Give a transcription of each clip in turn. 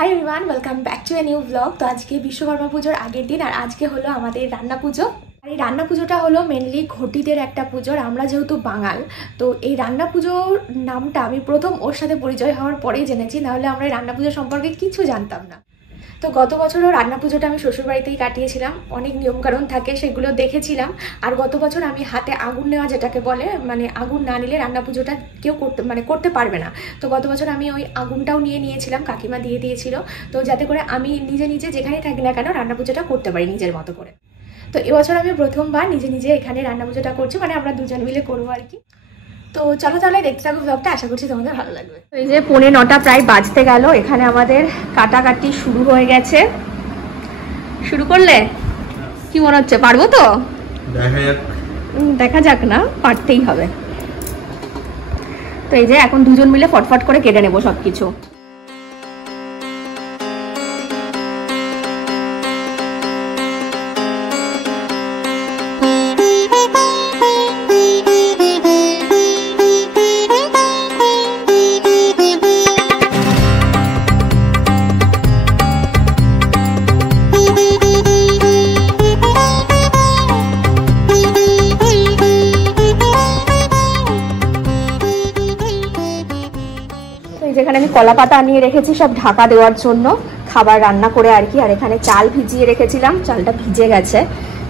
Hi everyone, welcome back to a new blog. তো আজকে বিশ্বকর্মা পুজোর আগের দিন, আর আজকে হলো আমাদের রান্না পুজো। আর এই রান্না পুজোটা হলো মেনলি ঘটিদের একটা পুজোর। আমরা যেহেতু বাঙাল, তো এই রান্না পুজোর নামটা আমি প্রথম ওর সাথে পরিচয় হওয়ার পরেই জেনেছি, নাহলে আমরা এই রান্না পুজো সম্পর্কে কিছু জানতাম না। তো গত বছরও রান্না পুজোটা আমি শ্বশুরবাড়িতেই কাটিয়েছিলাম, অনেক নিয়মকানুন থাকে সেগুলো দেখেছিলাম। আর গত বছর আমি হাতে আগুন নেওয়া যেটাকে বলে, মানে আগুন না নিলে রান্না পুজোটা কেউ করতে পারবে না। তো গত বছর আমি ওই আগুনটাও নিয়েছিলাম, কাকিমা দিয়ে দিয়েছিল, তো যাতে করে আমি নিজে যেখানেই থাকি না কেন রান্না পুজোটা করতে পারি নিজের মতো করে। তো এবছর আমি প্রথমবার নিজে এখানে রান্না পুজোটা করছি, মানে আমরা দুজন মিলে করবো আর কি। তো চলো তাহলে দেখতে থাকো ব্লগটা, আশা করছি তোমাদের ভালো লাগবে। তো এই যে 9:45 প্রায় বাজতে গেল, এখানে আমাদের কাটাকাটি শুরু হয়ে গেছে। শুরু করলে কি মনে হচ্ছে, পারবো তো? দেখা যাক, না পারতেই হবে। তো এই যে এখন দুজন মিলে ফটফট করে কেটে নেবো সবকিছু। যেখানে আমি কলা পাতা আনিয়ে রেখেছি সব ঢাকা দেওয়ার জন্য, খাবার রান্না করে আর কি। আর এখানে চাল ভিজিয়ে রেখেছিলাম, চালটা ভিজে গেছে।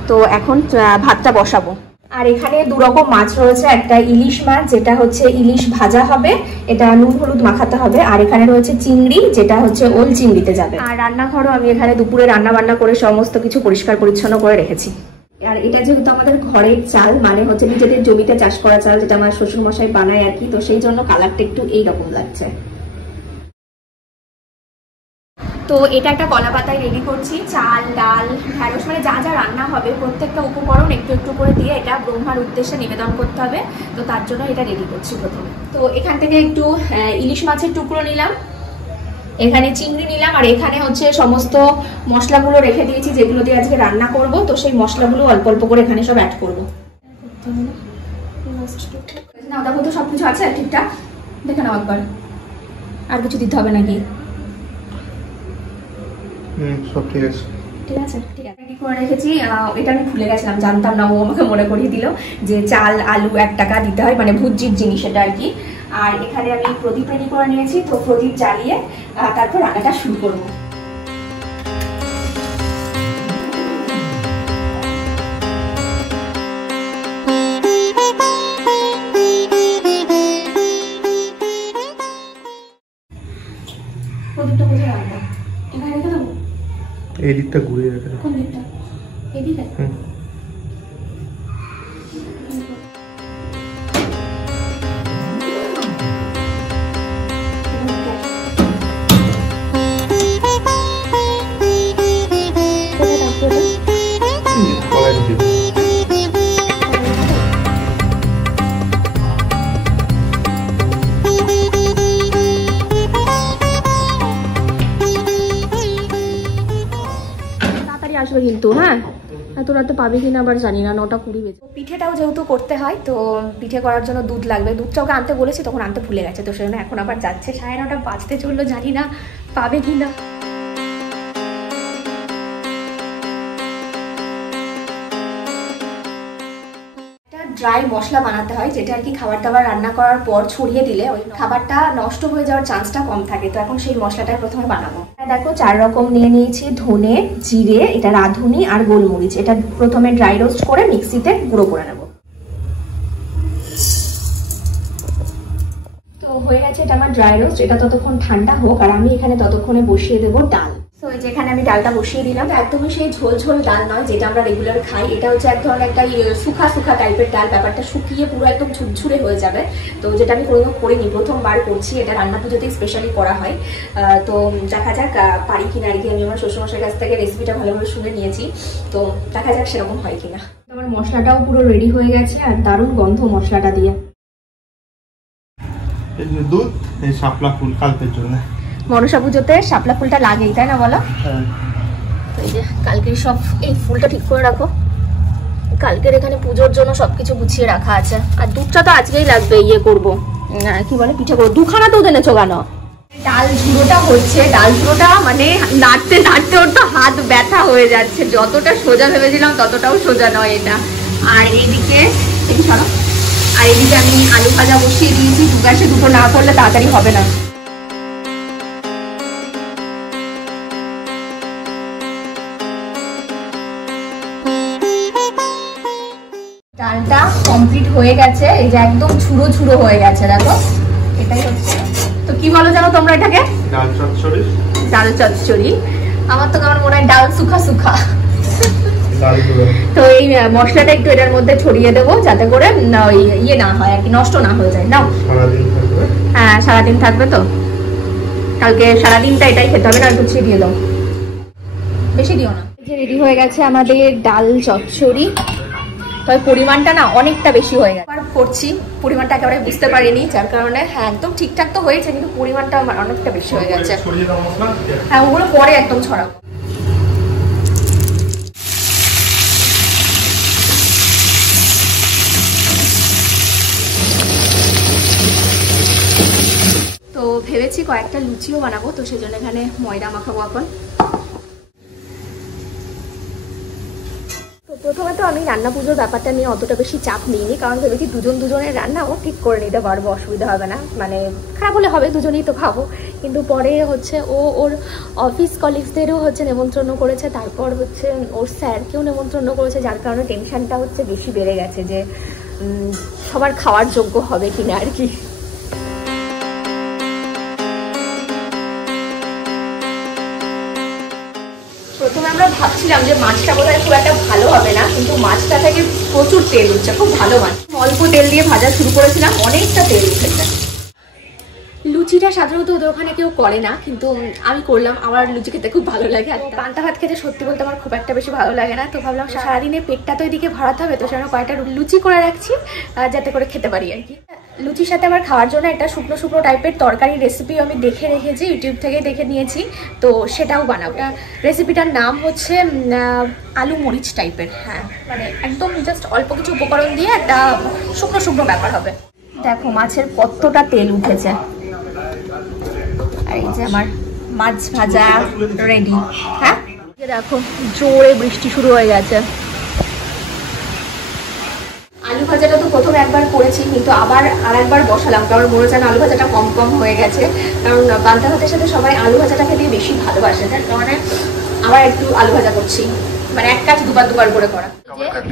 তো এখন ভাতটা বসাবো। আর এখানে দুরকম মাছ রয়েছে, একটা ইলিশ মাছ যেটা হচ্ছে ইলিশ ভাজা হবে, এটা নুন হলুদ মাখাতে হবে। আর এখানে রয়েছে চিংড়ি, যেটা হচ্ছে ওল চিংড়িতে যাবে। আর রান্নাঘরও আমি এখানে দুপুরে রান্না বান্না করে সমস্ত কিছু পরিষ্কার পরিচ্ছন্ন করে রেখেছি। আর এটা যেহেতু আমাদের ঘরের চাল, মানে হচ্ছে নিজেদের জমিতে চাষ করা চাল, যেটা আমার শ্বশুর মশাই বানায় আর কি, তো সেই জন্য কালারটা একটু এইরকম লাগছে। তো এটা একটা কলা পাতায় রেডি করছি, চাল ডাল ঢেঁড়স, মানে যা যা রান্না হবে প্রত্যেকটা উপকরণ একটু একটু করে দিয়ে এটা ব্রহ্মার উদ্দেশ্যে নিবেদন করতে হবে। তো তার জন্য এটা রেডি করছি প্রথমে। তো এখান থেকে একটু ইলিশ মাছের টুকরো নিলাম, এখানে চিংড়ি নিলাম, আর এখানে হচ্ছে সমস্ত মশলাগুলো রেখে দিয়েছি যেগুলো দিয়ে আজকে রান্না করব। তো সেই মশলাগুলো অল্প অল্প করে এখানে সব অ্যাড করবো। না ওটা বলতে সবকিছু আছে ঠিকঠাক, দেখে নাও একবার, আর কিছু দিতে হবে নাকি? সব ঠিক আছে, ঠিক আছে, ঠিক আছে। রেডি করে রেখেছি। এটা আমি ভুলে গেছিলাম, জানতাম না, ও আমাকে মনে করিয়ে দিল যে চাল আলু 1 টাকা দিতে হয়, মানে ভুজির জিনিস এটা আর কি। আর এখানে আমি প্রদীপ রেডি করে নিয়েছি, তো প্রদীপ জ্বালিয়ে তারপর রান্নাটা শুরু করবো। প্রদীপটা বুঝে রাখবো, এখানে রেখে দেবো। এই দিকটা ঘুরিয়ে রেখে দাও। কোন দিকটা? এই দিকে? আসবে কিন্তু, হ্যাঁ এত রাতে পাবে কিনা আবার জানি না, 9:20 বেজে। পিঠেটাও যেহেতু করতে হয়, তো পিঠে করার জন্য দুধ লাগবে। দুধটা ওকে আনতে বলেছি, তখন আনতে ভুলে গেছে, তো সেজন্য এখন আবার যাচ্ছে। 9:30 বাজতে চললো, জানি না পাবে কিনা। ড্রাই মশলা বানাতে হয়, যেটা আর কি খাবার দাবার রান্না করার পর ছড়িয়ে দিলে ওই খাবারটা নষ্ট হয়ে যাওয়ার চান্সটা কম থাকে। তো এখন সেই মশলাটা প্রথমে বানাবো। দেখো 4 রকম নিয়ে নিয়েছি, ধনে, জিরে, এটা রাঁধুনি আর গোলমরিচ। এটা প্রথমে ড্রাই রোস্ট করে মিক্সিতে গুঁড়ো করে নেব। তো হয়ে গেছে এটা আমার ড্রাই রোস্ট, এটা ততক্ষণ ঠান্ডা হোক, আর আমি এখানে ততক্ষণে বসিয়ে দেবো ডাল। তো এই যে এখানে আমি ডালটা বসিয়ে দিলাম। একদমই সেই ঝোল ঝোল ডাল নয় যেটা আমরা রেগুলার খাই, এটা হচ্ছে এক ধরনের একটা শুখা টাইপের ডাল। ব্যাপারটা শুকিয়ে পুরো একদম ঝুরঝুরে হয়ে যাবে। তো যেটা আমি কোনোদিন করিনি, প্রথমবার করছি। এটা রান্না পুজোতেই স্পেশালি করা হয়। তো দেখা যাক পারি কিনা আর কি। আমি আমার শ্বশুরমশাইয়ের কাছ থেকে রেসিপিটা ভালোভাবে শুনে নিয়েছি, তো দেখা যাক সেরকম হয় কিনা। আমার মশলাটাও পুরো রেডি হয়ে গেছে, আর দারুণ গন্ধ মশলাটা দিয়ে। দুধ, এই শাপলা ফুল কালকের জন্য। মনসা পুজোতে শাপলা ফুলটা লাগেই, তাই না বলো? তো এই যে কালকে সব এই ফুলটা ঠিক করে রাখো, কালকের এখানে পুজোর জন্য সবকিছু গুছিয়ে রাখা আছে। আর দুধটা তো আজকেই লাগবে, ইয়ে করবো কি বলে, পিঠে করবো। 2খানা দুধ এনেছো কেন? ডাল ঝুড়োটা হচ্ছে, ডাল ঝুড়োটা মানে নাড়তে নাড়তে ওর তো হাত ব্যথা হয়ে যাচ্ছে। যতটা সোজা ভেবেছিলাম ততটাও সোজা নয় এটা। আর এইদিকে আর এদিকে আমি আলু ভাজা বসিয়ে দিয়েছি। দু গ্যাসে দুটো না করলে তাড়াতাড়ি হবে না। ডালটা কমপ্লিট হয়ে গেছে, এই যে একদম ঝুড়ো ঝুড়ো হয়ে গেছে, দেখো এটাই হচ্ছে। তো কি বলো জানো তোমরা এটাকে? ডাল চচ্চড়ি। ডাল চচ্চড়ি, আমার তো কেমন মনে হয় ডাল সুখা সুখা। তো এই মশলাটা একটু এটার মধ্যে ছড়িয়ে দেবো যাতে করে ওই ইয়ে না হয় আর কি, নষ্ট না হয়ে যায়। নাও, হ্যাঁ সারাদিন থাকবে তো, কালকে সারাদিনটা এটাই খেতে হবে না। একটু ছিটিয়ে দাও, বেশি দিও না। যে রেডি হয়ে গেছে আমাদের ডাল চচ্চড়ি, তবে পরিমাণটা না অনেকটা বেশি হয়ে গেছে। করছি পরিমাণটা একেবারে বুঝতে পারিনি, যার কারণে হ্যাঁ একদম ঠিকঠাক তো হয়েছে, কিন্তু পরিমাণটা আমার অনেকটা বেশি হয়ে গেছে। হ্যাঁ ওগুলো পরে একদম ছড়াবো। তো ভেবেছি কয়েকটা লুচিও বানাবো, তো সেজন্য এখানে ময়দা মাখাবো এখন। তো প্রথমে তো আমি রান্না পুজোর ব্যাপারটা নিয়ে অতটা বেশি চাপ নিইনি, কারণ ভেবেছি দুজনের রান্না ও ঠিক করে নিতে পারবো, অসুবিধা হবে না। মানে খারাপ হলে হবে, দুজনেই তো খাবো। কিন্তু পরে হচ্ছে ওর অফিস কলিগসদেরও হচ্ছে নেমন্ত্রণ করেছে, তারপর হচ্ছে ওর স্যারকেও নেমন্ত্রণ করেছে, যার কারণে টেনশনটা হচ্ছে বেশি বেড়ে গেছে যে সবার খাওয়ার যোগ্য হবে কিনা আর কি। প্রথমে আমরা ভাবছিলাম যে মাছটা বোধহয় খুব একটা ভালো হবে না, কিন্তু মাছটা থেকে প্রচুর তেল উঠছে, খুব ভালো মাছ। অল্প তেল দিয়ে ভাজা শুরু করেছিলাম, অনেকটা তেল উঠেছে। লুচিটা সাধারণত ওদের ওখানে কেউ করে না, কিন্তু আমি করলাম। আমার লুচি খেতে খুব ভালো লাগে, আর পান্তা ভাত খেতে সত্যি বলতে আমার খুব একটা বেশি ভালো লাগে না। তো ভাবলাম সারাদিনে পেটটা তো এদিকে ভরাতে হবে, তো সেজন্য কয়েকটা লুচি করে রাখছি যাতে করে খেতে পারি আর কি। লুচির সাথে আমার খাওয়ার জন্য একটা শুকনো শুকনো টাইপের তরকারি রেসিপি আমি দেখে রেখেছি, ইউটিউব থেকে দেখে নিয়েছি, তো সেটাও বানাবো। রেসিপিটার নাম হচ্ছে আলু মরিচ টাইপের। হ্যাঁ মানে একদম জাস্ট অল্প কিছু উপকরণ দিয়ে একটা শুকনো শুকনো ব্যাপার হবে। দেখো মাছের কতটা তেল উঠেছে, আর এই যে আমার মাছ ভাজা রেডি। হ্যাঁ দেখো জোরে বৃষ্টি শুরু হয়ে গেছে। আলু ভাজাটা তো প্রথমে একবার করেছি, কিন্তু আবার আরেকবার বসালাম, কারণ মনে হচ্ছে আলু ভাজাটা কম কম হয়ে গেছে। কারণ পান্তা ভাতের সাথে সবাই আলু ভাজাটা খেতে বেশি ভালোবাসে, তার কারণে আবার একটু আলু ভাজা করছি, মানে এক কাজ দুবার করে করা।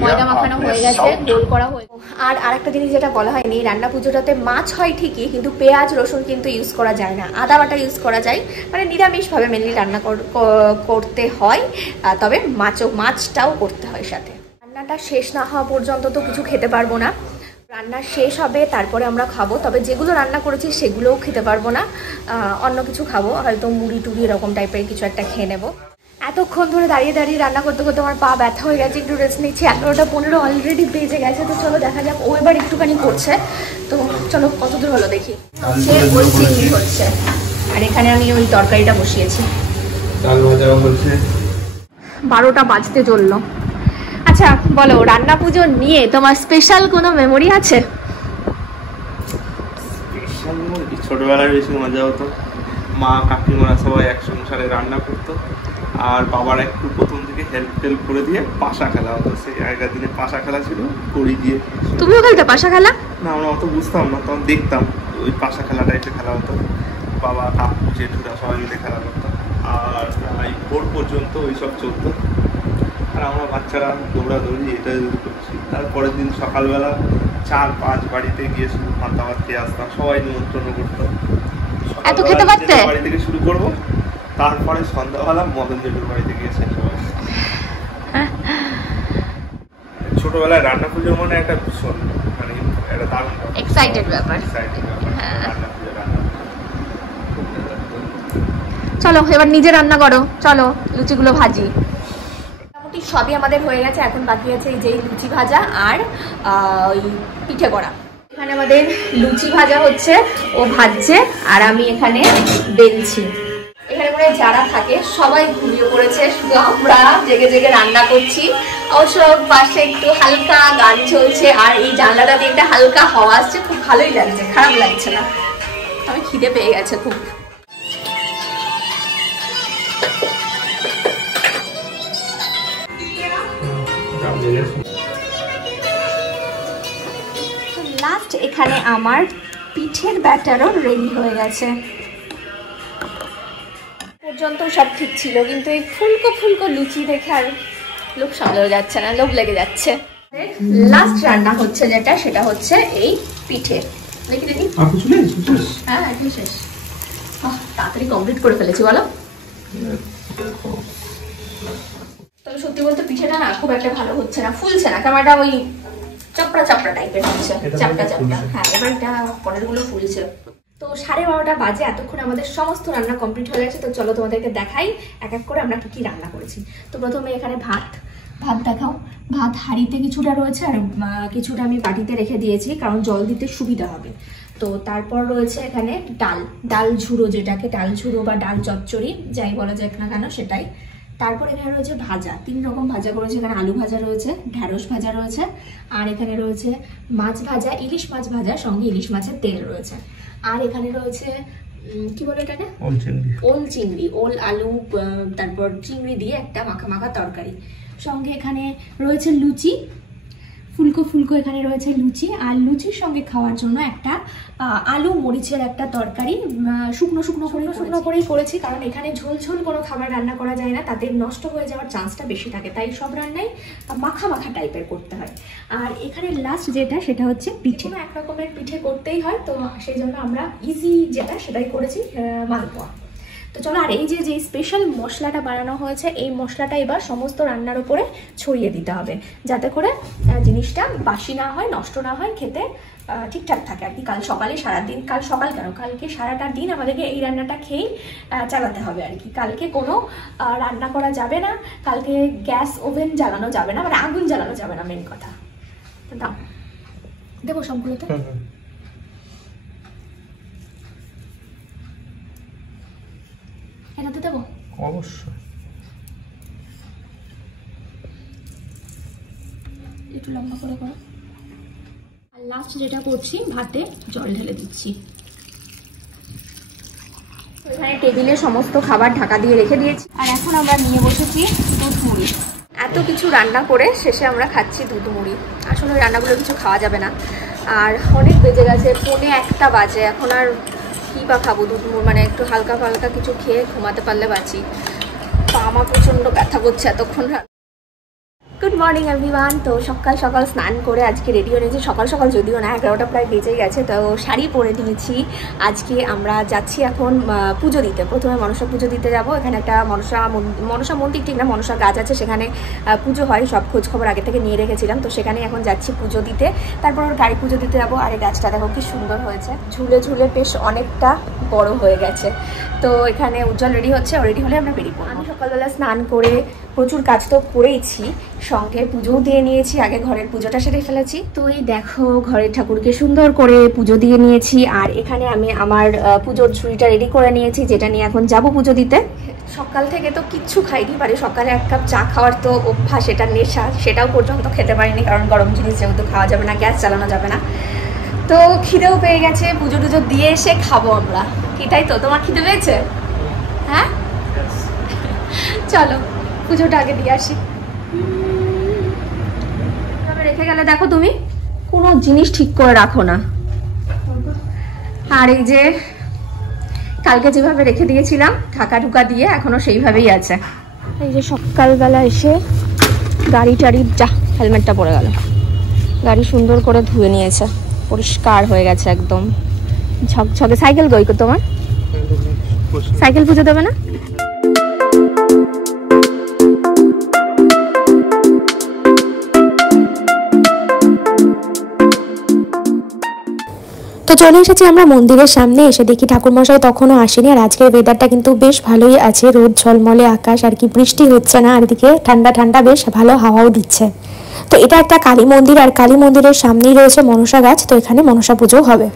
ময়দা মাখানো হয়ে গেছে, গোল করা হয়ে। আর আরেকটা জিনিস যেটা বলা হয়নি, রান্না পুজোটাতে মাছ হয় ঠিকই, কিন্তু পেঁয়াজ রসুন কিন্তু ইউজ করা যায় না, আদা বাটা ইউজ করা যায়। মানে নিরামিষভাবে মেনলি রান্না করতে হয়, তবে মাছটাও করতে হয় সাথে। রান্নাটা শেষ না হওয়া পর্যন্ত তো কিছু খেতে পারবো না, রান্না শেষ হবে তারপরে আমরা খাবো। তবে যেগুলো রান্না করেছি সেগুলোও খেতে পারবো না, অন্য কিছু খাবো, হয়তো মুড়ি টুড়ি এরকম টাইপের কিছু একটা খেয়ে নেবো। এতক্ষণ ধরে দাঁড়িয়ে দাঁড়িয়ে রান্না করতে করতে আমার পা ব্যথা হয়ে গেছে, একটু রেস্ট নিচ্ছি। 11:15 অলরেডি বেজে গেছে, তো চলো দেখা যাক। ও এবার একটুখানি করছে, তো চলো কতদূর হলো দেখি। ওই চিংড়ি হচ্ছে, আর এখানে আমি ওই তরকারিটা বসিয়েছি। 12টা বাজতে চললো। আচ্ছা বলো, রান্না পুজো নিয়ে তোমার স্পেশাল কোনো মেমোরি আছে? ছোটবেলায় বেশি মজা হতো, মা কাকিমারা সবাই এক সংসারে রান্না করতো, আর বাবার একটু প্রথম থেকে হেল্প করে দিয়ে পাশা খেলা হতো। সেই আগের দিনে পাশা খেলা ছিল, কড়ি দিয়ে। তুমিও খেলতে পাশা খেলা? না আমরা অত বুঝতাম না, তখন দেখতাম ওই পাশা খেলা টাইপের খেলা হতো, বাবা কাকু জেঠুরা সবাই মিলে খেলা করতাম। আর প্রায় ভোর পর্যন্ত ওইসব চলতো, আর আমরা বাচ্চারা দৌড়াদৌড়ি এটা করছি। তারপরের দিন সকালবেলা 4-5 বাড়িতে গিয়ে শুধু পান্তা ভাত খেয়ে আসতাম, সবাই নিমন্ত্রণ করতো। এত খেতে পারতে? বাড়ি থেকে শুরু করবো, তারপরে সন্ধ্যাবেলা মদন জেঠুর বাড়িতে গিয়ে শেষ হবে। ছোটবেলায় রান্না পুজো মানে একটা ভীষণ মানে একটা দারুণ এক্সাইটেড ব্যাপার। চলো এবার নিজে রান্না করো, চলো লুচিগুলো ভাজি। মোটামুটি সবই আমাদের হয়ে গেছে, এখন বাকি আছে এই যে লুচি ভাজা আর ওই পিঠে করা। এখানে আমাদের লুচি ভাজা হচ্ছে, ও ভাজছে, আর আমি এখানে বেলছি। এখানে করে যারা থাকে সবাই ঘুমিয়ে পড়েছে, শুধু আমরা জেগে জেগে রান্না করছি। অবশ্য পাশে একটু হালকা গান চলছে, আর এই জানলাটা দিয়ে একটা হালকা হাওয়া আসছে, খুব ভালোই লাগছে, খারাপ লাগছে না। আমি খিদে পেয়ে গেছে খুব। লাস্ট এখানে আমার পিঠের ব্যাটারও রেডি হয়ে গেছে। পর্যন্ত সব ঠিক ছিল, কিন্তু এই ফুলকো ফুলকো লুচি দেখে আর লোভ সামলানো যাচ্ছে না, লোভ লেগে যাচ্ছে। লাস্ট রান্না হচ্ছে যেটা, সেটা হচ্ছে এই পিঠে। দেখি দেখি, হ্যাঁ একদম শেষ। তাড়াতাড়ি কমপ্লিট করে ফেলেছি বলো। তবে সত্যি বলতে পিঠেটা না খুব একটা ভালো হচ্ছে না, ফুলছে না, কারণ এটা ওই চাপড়া চাপড়া টাইপের হচ্ছে, চাপড়া চাপড়া। হ্যাঁ এবার এটা পরের গুলো ফুলছে। তো 12:30 বাজে, এতক্ষণ আমাদের সমস্ত রান্না কমপ্লিট হয়ে গেছে। তো চলো তোমাদেরকে দেখাই এক এক করে আমরা কি রান্না করেছি। তো প্রথমে এখানে ভাত দেখাও। ভাত হাঁড়িতে কিছুটা রয়েছে আর কিছুটা আমি বাটিতে রেখে দিয়েছি, কারণ জল দিতে সুবিধা হবে। তো তারপর রয়েছে এখানে ডাল ঝুড়ো, যেটাকে ডাল ঝুড়ো বা ডাল চচ্চড়ি যাই বলা যাক না কেন সেটাই। তারপর এখানে রয়েছে ভাজা, 3 রকম ভাজা করেছে। এখানে আলু ভাজা রয়েছে, ঢ্যাঁড়স ভাজা রয়েছে, আর এখানে রয়েছে মাছ ভাজা, ইলিশ মাছ ভাজা, সঙ্গে ইলিশ মাছের তেল রয়েছে। আর এখানে রয়েছে কি বলে এটাকে, ওল চিংড়ি, ওল আলু তারপর চিংড়ি দিয়ে একটা মাখা মাখা তরকারি। সঙ্গে এখানে রয়েছে লুচি, ফুলকো ফুলকো এখানে রয়েছে লুচি। আর লুচির সঙ্গে খাওয়ার জন্য একটা আলু মরিচের একটা তরকারি, শুকনো করেই করেছি, কারণ এখানে ঝোল ঝোল কোনো খাবার রান্না করা যায় না, তাতে নষ্ট হয়ে যাওয়ার চান্সটা বেশি থাকে, তাই সব রান্নাই মাখা মাখা টাইপের করতে হয়। আর এখানে লাস্ট যেটা, সেটা হচ্ছে পিঠে। এক রকমের পিঠে করতেই হয়, তো সেই জন্য আমরা ইজি যেটা সেটাই করেছি, মালপোয়া। তো চলো, আর এই যে স্পেশাল মশলাটা বানানো হয়েছে, এই মশলাটা এবার সমস্ত রান্নার উপরে ছড়িয়ে দিতে হবে, যাতে করে জিনিসটা বাসি না হয়, নষ্ট না হয়, খেতে ঠিকঠাক থাকে আর কি। কাল সকালে সারাদিন, কাল সকাল কেন, কালকে সারাটা দিন আমাদেরকে এই রান্নাটা খেয়েই চালাতে হবে আর কি। কালকে কোনো রান্না করা যাবে না, কালকে গ্যাস ওভেন জ্বালানো যাবে না, মানে আগুন জ্বালানো যাবে না, মেন কথা। দাও, দেবো সবগুলোতে। এটাতে দেবো অবশ্যই, একটু লম্বা করে করো। আর লাস্ট যেটা করছি, ভাতে জল ঢেলে দিচ্ছি। এখানে টেবিলে সমস্ত খাবার ঢাকা দিয়ে রেখে দিয়েছি, আর এখন আমরা নিয়ে বসেছি দুধ মুড়ি। এত কিছু রান্না করে শেষে আমরা খাচ্ছি দুধ মুড়ি। আসলে ওই রান্নাগুলো কিছু খাওয়া যাবে না, আর অনেক বেজে গেছে, 1:45 বাজে। এখন আর কি বা খাবো, দুধ মুড়ি মানে একটু হালকা ফালকা কিছু খেয়ে ঘুমাতে পারলে বাঁচি। পা আমার প্রচণ্ড ব্যথা করছে এতক্ষণ। Good morning everyone. তো সকাল সকাল স্নান করে আজকে রেডি হয়ে নিয়েছি, সকাল সকাল যদিও না, 11টা প্রায় বেজে গেছে। তো শাড়ি পরে নিয়েছি। আজকে আমরা যাচ্ছি এখন পুজো দিতে। প্রথমে মনসা পুজো দিতে যাব। এখানে একটা মনসা মন্দির ঠিক না, মনসা গাছ আছে, সেখানে পুজো হয়। সব খোঁজ খবর আগে থেকে নিয়ে রেখেছিলাম, তো সেখানে এখন যাচ্ছি পুজো দিতে। তারপর ওর গাড়ি পুজো দিতে যাবো। আর এই গাছটা দেখো কি সুন্দর হয়েছে, ঝুলে ঝুলে বেশ অনেকটা বড় হয়ে গেছে। তো এখানে উজ্জ্বল রেডি হচ্ছে, ও রেডি হলে আমরা বেরিয়ে পড়ব। আমি সকালবেলা স্নান করে প্রচুর কাজ তো করেইছি, সঙ্গে পুজোও দিয়ে নিয়েছি। আগে ঘরের পুজোটা সেরে ফেলেছি। তো এই দেখো, ঘরের ঠাকুরকে সুন্দর করে পুজো দিয়ে নিয়েছি। আর এখানে আমি আমার পুজোর ঝুড়িটা রেডি করে নিয়েছি, যেটা নিয়ে এখন যাব পুজো দিতে। সকাল থেকে তো কিচ্ছু খাইনি, পারি সকালে 1 কাপ চা খাওয়ার তো অভ্যাস, এটা নেশা, সেটাও পর্যন্ত খেতে পারিনি, কারণ গরম জিনিস যেহেতু খাওয়া যাবে না, গ্যাস চালানো যাবে না। তো খিদেও পেয়ে গেছে, পুজো টুজো দিয়ে এসে খাবো আমরা, কি তাই তো? তোমার খিদে পেয়েছে? হ্যাঁ, চলো পুজোটা আগে দিয়ে আসি। রেখে গেলে দেখো, তুমি কোনো জিনিস ঠিক করে রাখো না। আর এই যে কালকে যেভাবে রেখে দিয়েছিলাম ঢাকা ঢুকা দিয়ে, এখনো সেইভাবেই আছে। এই যে সকালবেলা এসে গাড়ি টাড়ি, যা হেলমেটটা পড়ে গেল, গাড়ি সুন্দর করে ধুয়ে নিয়েছে, পরিষ্কার হয়ে গেছে একদম ঝকঝকে। সাইকেল গই তোমার? সাইকেল পুজো দেবে না? তো চলে এসেছি আমরা মন্দিরের সামনে। এসে দেখি ঠাকুরমশাই তখনও আসেনি। আর আজকের ওয়েদারটা কিন্তু বেশ ভালোই আছে, রোদ ঝলমলে আকাশ, আর কি বৃষ্টি হচ্ছে না, আর এদিকে ঠান্ডা ঠান্ডা বেশ ভালো হাওয়াও দিচ্ছে। তো এটা একটা কালী মন্দির, আর কালী মন্দিরের সামনেই রয়েছে মনসা গাছ, তো এখানে মনসা পুজো হবে।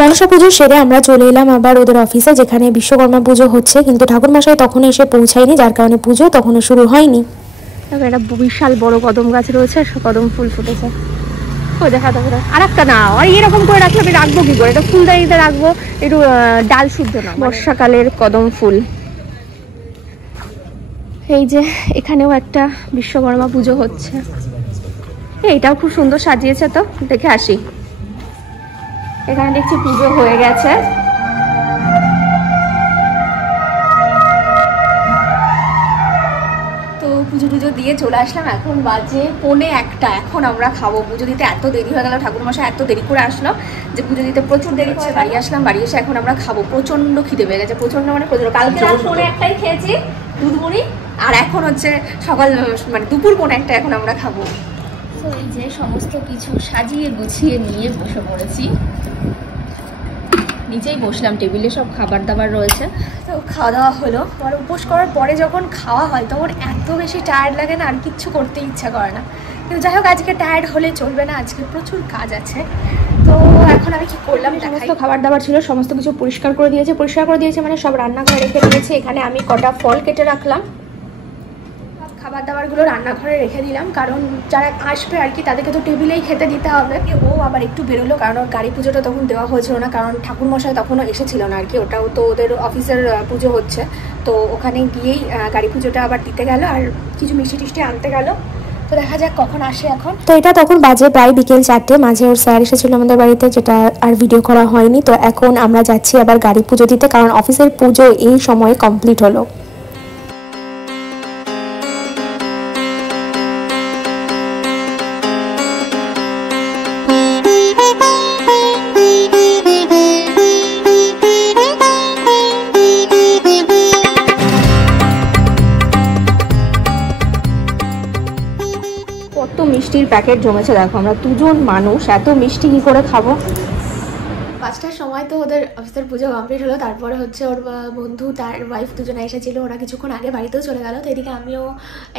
মনসা পুজো সেরে আমরা চলে এলাম আবার ওদের অফিসে, যেখানে বিশ্বকর্মা পুজো হচ্ছে, কিন্তু ঠাকুরমশাই তখনও এসে পৌঁছায়নি, যার কারণে পুজো তখনও শুরু হয়নি। একটা বিশাল বড় কদম গাছ রয়েছে, কদম ফুল ফুটেছে। ও দেখা দেখা আর একটা না, আর এরকম করে রাখলে আমি রাখবো কি করে? এটা ফুলদানিতে রাখবো, একটু ডাল শুদ্ধ না, বর্ষাকালের কদম ফুল। এই যে এখানেও একটা বিশ্বকর্মা পুজো হচ্ছে, এইটাও খুব সুন্দর সাজিয়েছে, তো দেখে আসি। এখানে দেখছি পুজো হয়ে গেছে। তো পুজো টুজো দিয়ে চলে আসলাম, এখন বাজে 1:45। এখন আমরা খাবো। পুজো দিতে এত দেরি হয়ে গেল, ঠাকুরমশাই এত দেরি করে আসলো যে পুজো দিতে প্রচুর দেরি হচ্ছে। বাড়ি আসলাম, বাড়ি এসে এখন আমরা খাবো। প্রচন্ড খিদে পেয়ে গেছে, প্রচন্ড মানে প্রচন্ড। কালকে রাত 1:45 খেয়েছি দুধ মুড়ি, আর এখন হচ্ছে সকাল মানে দুপুর 1:45 এখন আমরা খাবো। তো এই যে সমস্ত কিছু সাজিয়ে গুছিয়ে নিয়ে বসে পড়েছি, নিচেই বসলাম, টেবিলে সব খাবার দাবার রয়েছে। তো খাওয়া দাওয়া হলো। আর উপোস করার পরে যখন খাওয়া হয় তখন এত বেশি টায়ার্ড লাগে না, আর কিচ্ছু করতে ইচ্ছা করে না। কিন্তু যাই হোক, আজকে টায়ার্ড হলে চলবে না, আজকে প্রচুর কাজ আছে। তো এখন আমি কি করলাম, সমস্ত খাবার দাবার ছিল সমস্ত কিছু পরিষ্কার করে দিয়েছে। পরিষ্কার করে দিয়েছে মানে সব রান্নাঘরে রেখে দিয়েছে। এখানে আমি কটা ফল কেটে রাখলাম, খাবার দাবারগুলো রান্নাঘরে রেখে দিলাম, কারণ যারা আসবে আর কি তাদেরকে তো টেবিলেই খেতে দিতে হবে। ও আবার একটু বেরোলো, কারণ ওর গাড়ি পুজোটা তখন দেওয়া হয়েছিল না, কারণ ঠাকুরমশাই তখনও এসেছিল না আর কি। ওটাও তো ওদের অফিসের পুজো হচ্ছে, তো ওখানে গিয়েই গাড়ি পুজোটা আবার দিতে গেল, আর কিছু মিষ্টি টিষ্টি আনতে গেল। তো দেখা যাক কখন আসে এখন। তো এটা তখন বাজে প্রায় বিকেল 4টে। মাঝে ওর স্যার এসেছিল আমাদের বাড়িতে, যেটা আর ভিডিও করা হয়নি। তো এখন আমরা যাচ্ছি আবার গাড়ি পুজো দিতে, কারণ অফিসের পুজো এই সময়ে কমপ্লিট হলো। কত মিষ্টির প্যাকেট জমেছে দেখো, আমরা দুজন মানুষ, এত মিষ্টি কি করে খাবো। 5টার সময় তো ওদের অফিসের পুজো কমপ্লিট হলো। তারপরে হচ্ছে ওর বন্ধু তার ওয়াইফ দুজনে এসেছিলো, ওরা কিছুক্ষণ আগে বাড়িতেও চলে গেল। তো এদিকে আমিও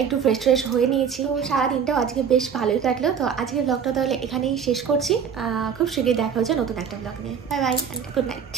একটু ফ্রেশ হয়ে নিয়েছি। সারাদিনটাও আজকে বেশ ভালোই কাটলো। তো আজকের ব্লগটা তাহলে এখানেই শেষ করছি। খুব শীঘ্রই দেখা হচ্ছে নতুন একটা ব্লগ নিয়ে। Bye bye and good night.